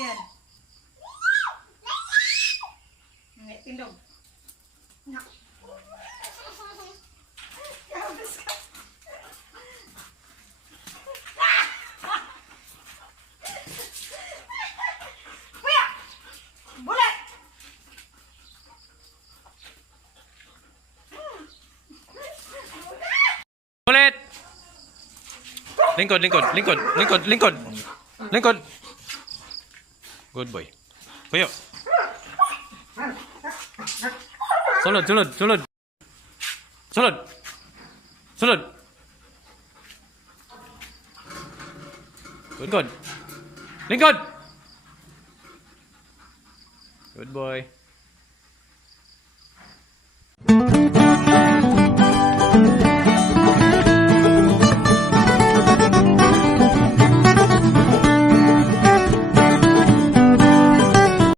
Yan. Tindog. Nak. Kabis ka. Kuya! Bulat! Ulit! Lingkod, lingkod, lingkod, lingkod, lingkod. Lingkod. Good boy. Puyo. Sulod, sulod, sulod. Sulod. Sulod. Lingkod. Lingkod. Good boy.